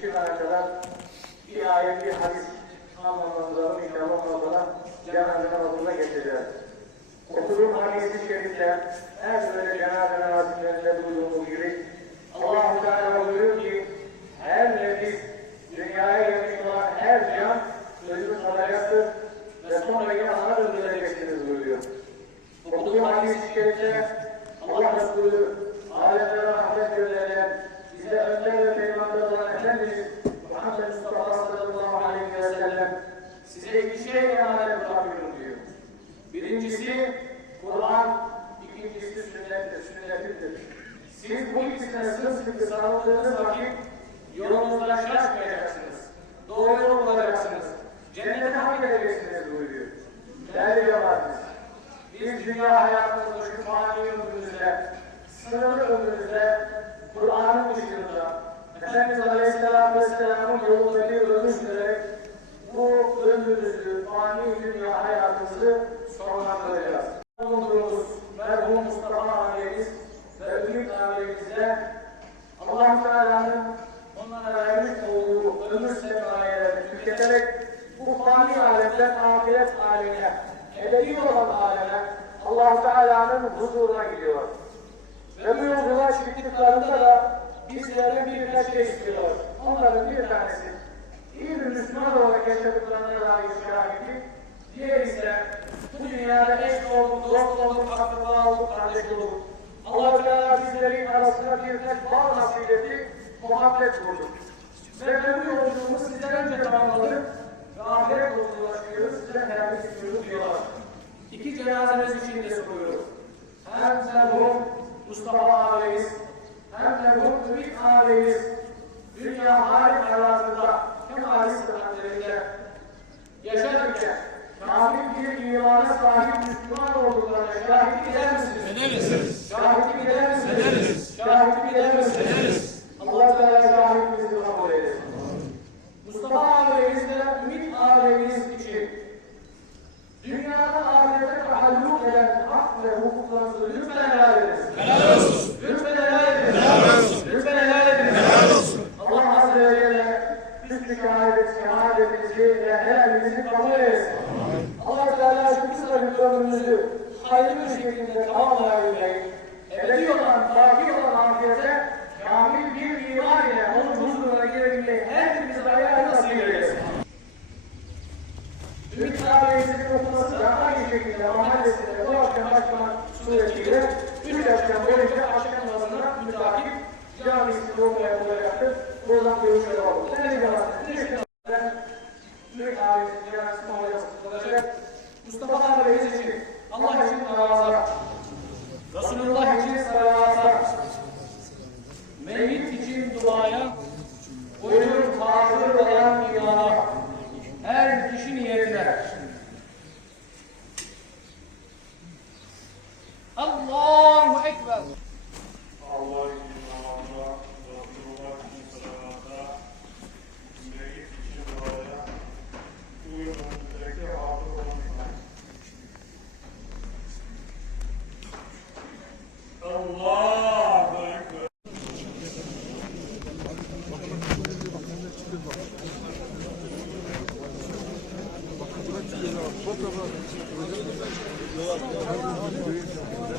tane kadar bir ayet, bir hadis anlamamız lazım. İnşallah ondan cenaze namazına geçeceğiz. Okuduğum hadis-i şerifte her böyle cenaze namazlarında duyduğumuz gibi Allah-u Teala buyuruyor ki her nefis, dünyaya gelmiş olan her can ölümü kalacaktır ve sonra yine ana öldüreceksiniz buyuruyor. Okuduğum hadis-i şerifte Allah Resulü alemlere rahmet gönderen bize önder ve peygamber olan Efendimiz Muhammed Mustafa sallallahu aleyhi ve sellem size iki şey emanet bırakıyorum diyor. Birincisi Kur'an, ikincisi sünnettir, sünnetimdir. Siz bu ikisine sımsıkı sarıldığınız vakit yolunuzdan şaşmayacaksınız. Doğru yol bulacaksınız. Cennete hak edeceksiniz buyuruyor. Değerli cemaatimiz, biz dünya hayatımızda şu fani ömrümüzde, sınırlı ömrümüzde, Kur'an'ın dışında, Efendimiz Aleyhisselatü Vesselam'ın yolunda bir ömür sürerek bu ömrümüzü, fani dünya hayatımızı sonlandıracağız. Bulunduğumuz merhum Mustafa abimiz ve Ümit abimizle Allah Teala'nın onlara vermiş olduğu ömür sermayelerini tüketerek bu fani alemden ahiret alemine, ebedi olan aleme Allah Teala'nın huzuruna gidiyorlar. Ve bu yolculuğa çıktıklarında da bizlerden birkaç şey. Onların bir tanesi iyi bir Müslüman olarak yaşadıklarına dair şahitlik, diğer ise bu dünyada eş olduk, dost olduk, akraba olduk, kardeş olduk. Allah Teala bizlerin arasına birkaç bağ nasip etti, muhabbet kurduk. Ve bu yolculuğumu sizden önce tamamladık ahiret yolculuğuna çıkıyoruz, size helal istiyoruz diyorlar. İki cenazemiz için de soruyoruz. Hem merhum Mustafa ağabeyimiz, hem merhum Ümit ağabeyimiz, dünya hal hayatında hem aile sıhhatlerinde yaşarken kamil bir imana sahip Müslüman olduklarına şahitlik eder misiniz? Ederiz. Şahitlik eder misiniz? Ederiz. Şahitlik eder misiniz? Ederiz. Allah Teala şahitliğimizi kabul eylesin. Mustafa ağabeyimiz ve Ümit ağabeyimiz için dünyada ahirete tahalluk eden hak ve hukuklarınızı lütfen helal ediniz. Helal olsun. Lütfen helal ediniz. Helal olsun. Lütfen helal ediniz. Helal olsun. Allah Azze ve Celle hüsnü şehadet, şehadetinizi ve helalinizi kabul etsin. Allah Teala şu kısa bir ömrünüzü hayırlı bir şekilde tamamlayabilmeyi, ebedi olan, baki olan ahirete kamil bir iman ile onun huzuruna girebilmeyi her birimize ayağına nasip eylesin. Ümit ağabeyimizin okuması da aynı şekilde mahallesinde bu akşam başlamak suretiyle üç akşam boyunca akşam namazına mütakip camisinde okumaya bulacaktır. Buradan olur. Değerli cemaatler, teşekkür ederim. Ümit ağabeyimizin cenazesine olacak. Mustafa ağabeyimiz için Allah için namazlar. Resulullah için salavatlar. Mevlid için duaya, oyun hazır olan imana, her kişi niyetine. Allahu Ekber. Allah için namazda. Şey,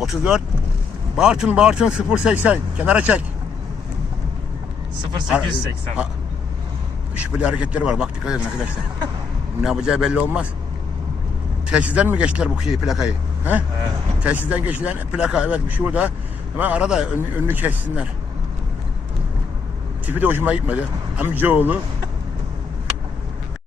...34... Bartın Bartın 080 kenara çek. 0880. Ha, şüpheli hareketleri var bak dikkat edin arkadaşlar. ne yapacağı belli olmaz. Telsizden mi geçtiler bu şeyi, plakayı? He? Telsizden geçilen plaka evet şurada. Hemen arada ön, önünü kessinler. Tipi de hoşuma gitmedi. Amcaoğlu